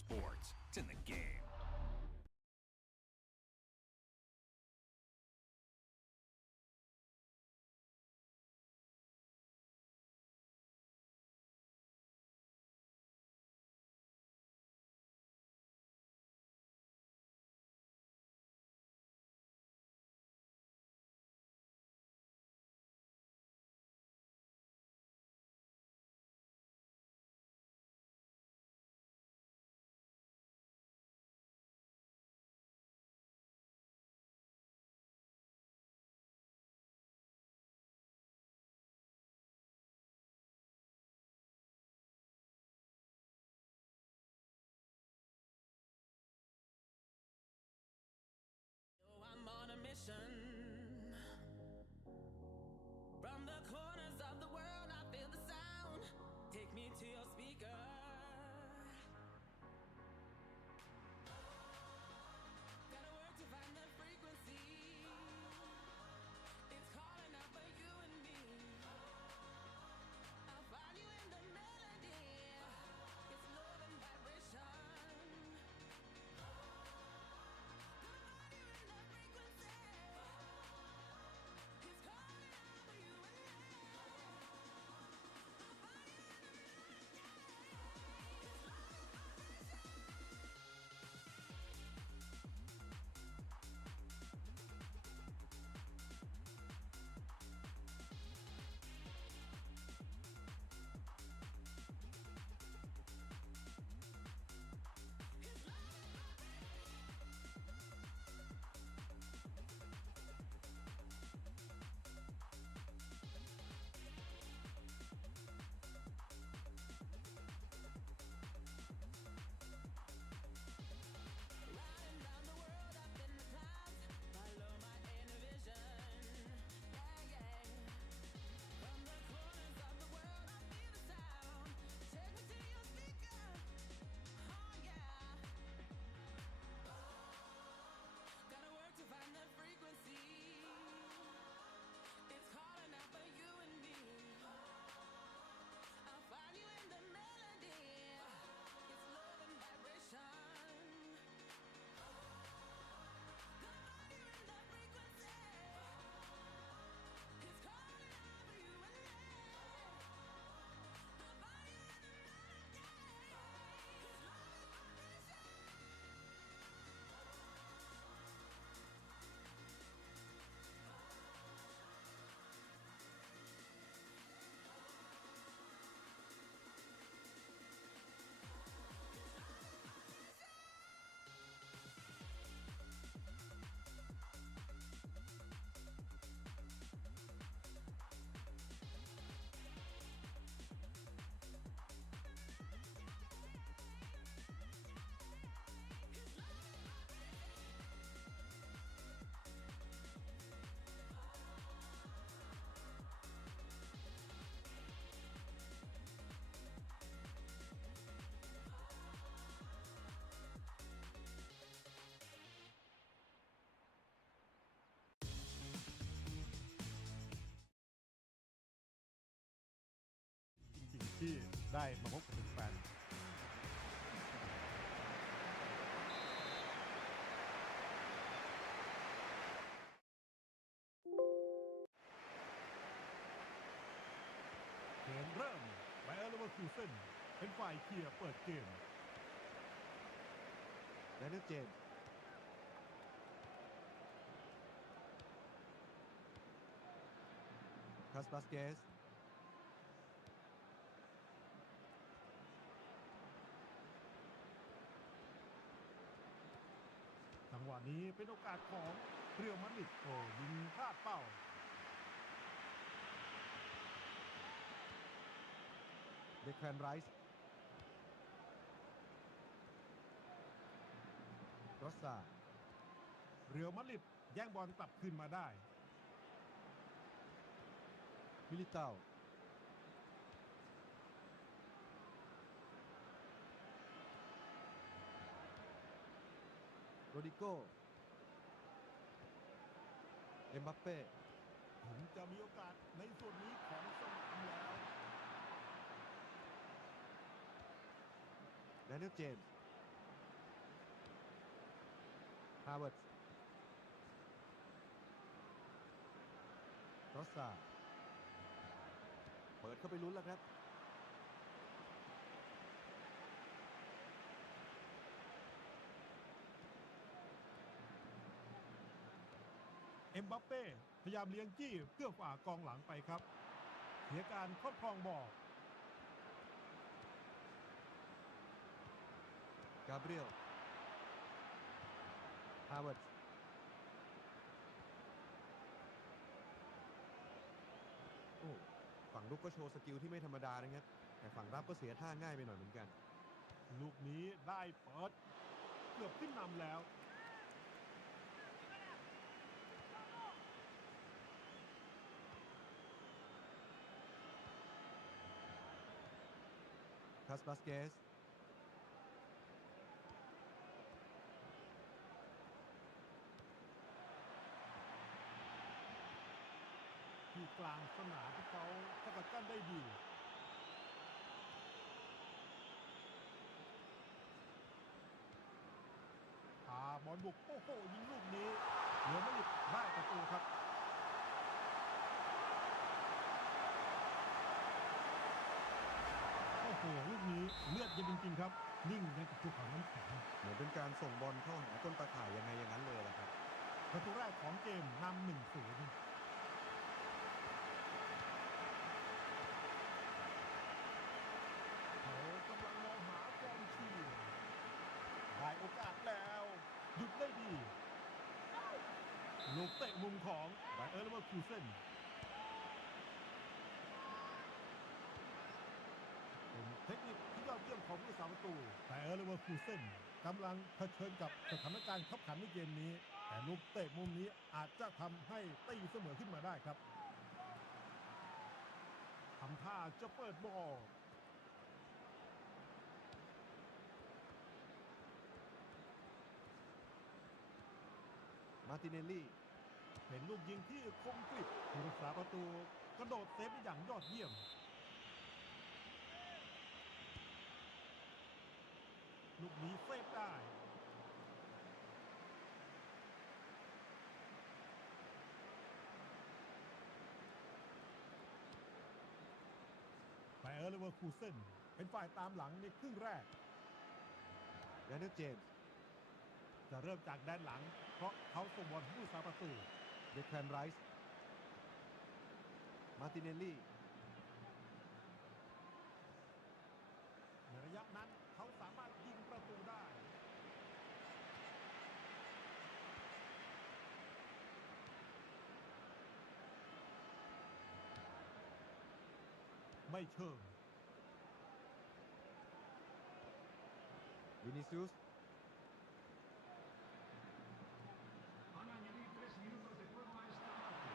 sports. It's in the game. ที่ได้มาพบกับแฟนเกมเริ่มไบเออร์เลเวอร์คูเซนเป็นฝ่ายเคลียร์เปิดเกมแดเนียลเจมคาสบาสเกส จังหวะ นี้เป็นโอกาสของเรียวมาดริดโอ้ยิงพลาดเป้า เดคแคนไรส์รอสซาเรียวมาดริดแย่งบอลกลับคืนมาได้มิลิเตา ดิโก้ เอ็มบัปเป้ผมจะมีโอกาสในส่วนนี้ของสนามแล้วแดเนียลเจมส์ฮาวเวิร์ดโรซ่าเปิดเข้าไปลุ้นแล้วครับ เอ็มบัปเป้พยายามเลี้ยงจี้เพื่อฝ่ากองหลังไปครับเสียการครอบครองบอลกาเบรียลฮาเวิร์ดโอ้ฝั่งรุกก็โชว์สกิลที่ไม่ธรรมดานะครับ แต่ฝั่งรับก็เสียท่าง่ายไปหน่อยเหมือนกัน ลูกนี้ได้เปิด เกือบขึ้นนำแล้ว คัสบาสเกสที่กลางสนามที่เขาสกัดกั้นได้ดีพาบอลบุก โอ้โห ยิงลูกนี้เหลือไม่หยุดได้ประตูครับ โอ้โห ลูก นี้เลือดเย็นจริงๆครับนิ่งยังกับภูเขาน้ำแข็งเหมือนเป็นการส่งบอลเข้าหาต้นตาข่ายยังไงอย่างนั้นเลยล่ะครับประตูแรกของเกมนำหนึ่งศูนย์เขากำลังมองหากองเชียร์ได้โอกาสแล้วหยุดได้ดีลูกเตะมุมของไบเออร์เลเวอร์คูเซนเป็นเทคนิคที่ยอดเยี่ยม ของผู้สาประตูไบเออร์เลเวอร์คูเซนกำลังเผชิญกับสถานการณ์ขับขันในเกมนี้ แต่ลูกเตะมุมนี้อาจจะทำให้ตีเสมอขึ้นมาได้ครับทำท่าจะเปิดบอลมาร์ติเนลลี่เป็นลูกยิงที่คมกริบผู้รักษาประตูกระโดดเซฟได้อย่างยอดเยี่ยม ลูกนี้เซฟได้ไบเออร์เลเวอร์คูเซนเป็นฝ่ายตามหลังในครึ่งแรกแดเนียลเจมส์จะเริ่มจากด้านหลัง เพราะเขาส่งบอลผู้สาประตู เดคแคนไรส์ มาร์ติเนลลี่ ไม่เชิง วินิซิอุส Van a añadir tres minutos de juego a esta parte.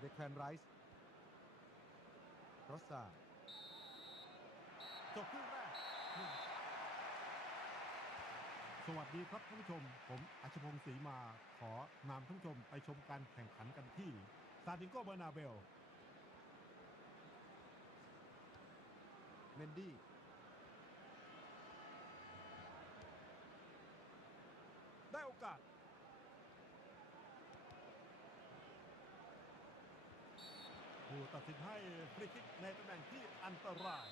เดคแคนไรส์รอสซา จบครึ่งแรกหนึ่ง สวัสดีครับท่านผู้ชม ผมอัชพงศ์ศรีมา ขอนำท่านผู้ชมไปชมการแข่งขันกันที่ซาดิโกเบอร์นาเบล เมนดี้ ได้โอกาส ผู้ตัดสินให้ฟรีคิกในตำแหน่งที่อันตราย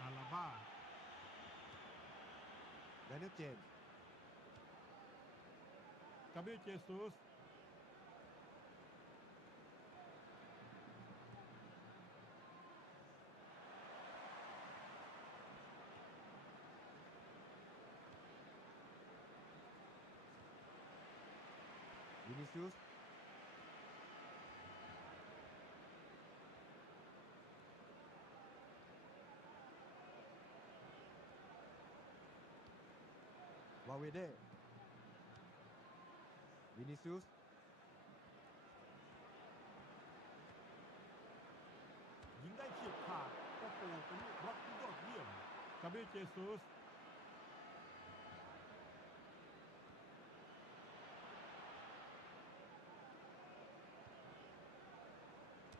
อาลาบ้า แดเนียลเจมส์ กาเบรียลเจซุส วินิซิอุส วาเวเดวินิซิอุสยิงได้เฉียบขาดโอ้โหเป็นลูกบล็อกที่ยอดเยี่ยมกาเบรียเจซุส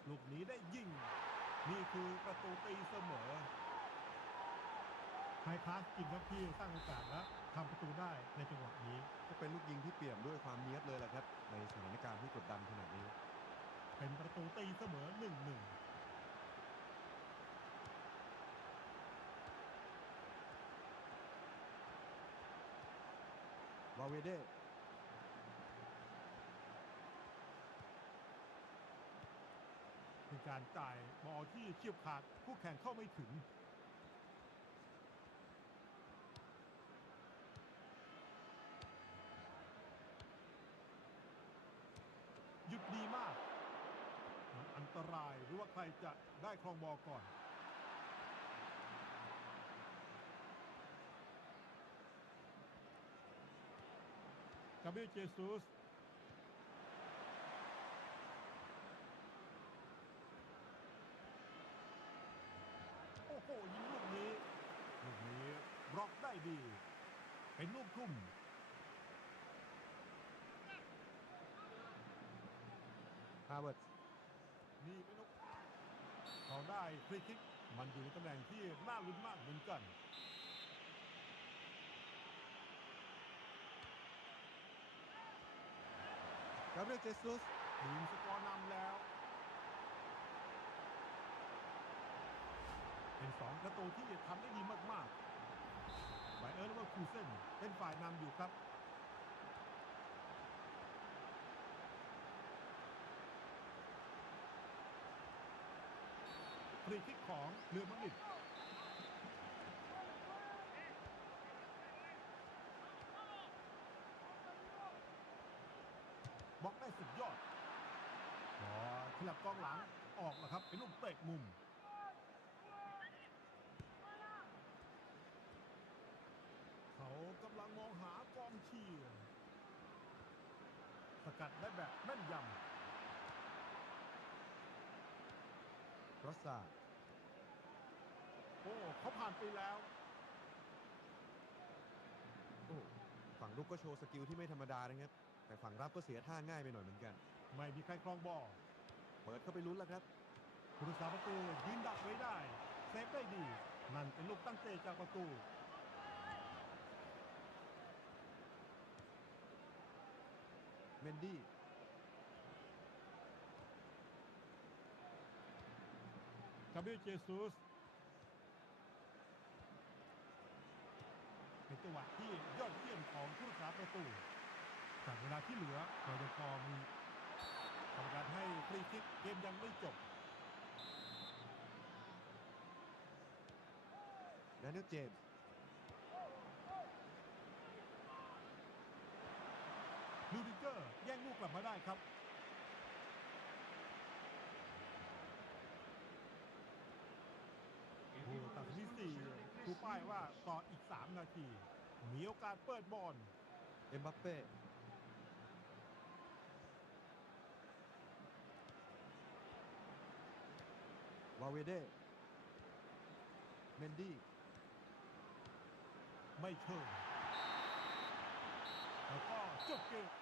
ลูกนี้ได้ยิง นี่คือประตูตีเสมอ ไฮคลาสจริงครับที่สร้างโอกาสและทำประตูได้ในจังหวะนี้ ก็เป็นลูกยิงที่เปี่ยมด้วยความเนียบเลยแหละครับ ในสถานการณ์ที่กดดันขนาดนี้ เป็นประตูตีเสมอหนึ่งหนึ่งวาเวเดเป็นการจ่ายบอลที่เฉียบขาดผู้แข่งเข้าไม่ถึง หยุดดีมาก มันอันตรายหรือว่า ใครจะได้ครองบอลก่อนกาเบรียลเจซุสโอ้โหยิงลูกนี้ลูกนี้บล็อกได้ดี เป็นลูกทุ่มฮาร์วาร์ดนี่เป็นลูก เขาได้ฟรีคิก มันอยู่ในตำแหน่งที่น่าลุ้นมากเหมือนกันกาเบรียลเจซุสทีมสกอร์นำแล้ว เป็นสองประตูที่ทำได้ดีมากๆไบเอิร์นว่าคูเซนเป็นฝ่ายนำอยู่ครับ รีคิกของเรือมัดริดบล็อกได้สุดยอดพอขยับกองหลังออกแล้วครับเป็นลูกเตะมุมเขากำลังมองหากองเชียร์สกัดได้แบบแม่นยำรอสซา โอ้เขาผ่านไปแล้วโอ้ฝั่งรุกก็โชว์สกิลที่ไม่ธรรมดานะครับ แต่ฝั่งรับก็เสียท่าง่ายไปหน่อยเหมือนกัน ไม่มีใครครองบอลเปิดเข้าไปลุ้นแล้วครับผู้รักษาประตูยืนดักไว้ได้เซฟได้ดี นั่นเป็นลูกตั้งเตะจากประตูเมนดี้กาเบรียลเจซุสเป็น จังหวะที่ยอดเยี่ยมของผู้รักษาประตูจากเวลาที่เหลือเรายังพอมีกรรมการให้ฟรีคิกเกมยังไม่จบแดเนียลเจมส์ลูดิเกอร์แย่งลูกกลับมาได้ครับ Il ผู้ tiro ตัดสิน di ที่ scanso สี่ serve tre ชู ป้ายว่า secondi. ต่ออีก 3 นาที มีโอกาสเปิดบอลเอ็มบัปเป้วาเวเดเมนดี้ไม่เชิงแล้วก็จบเกม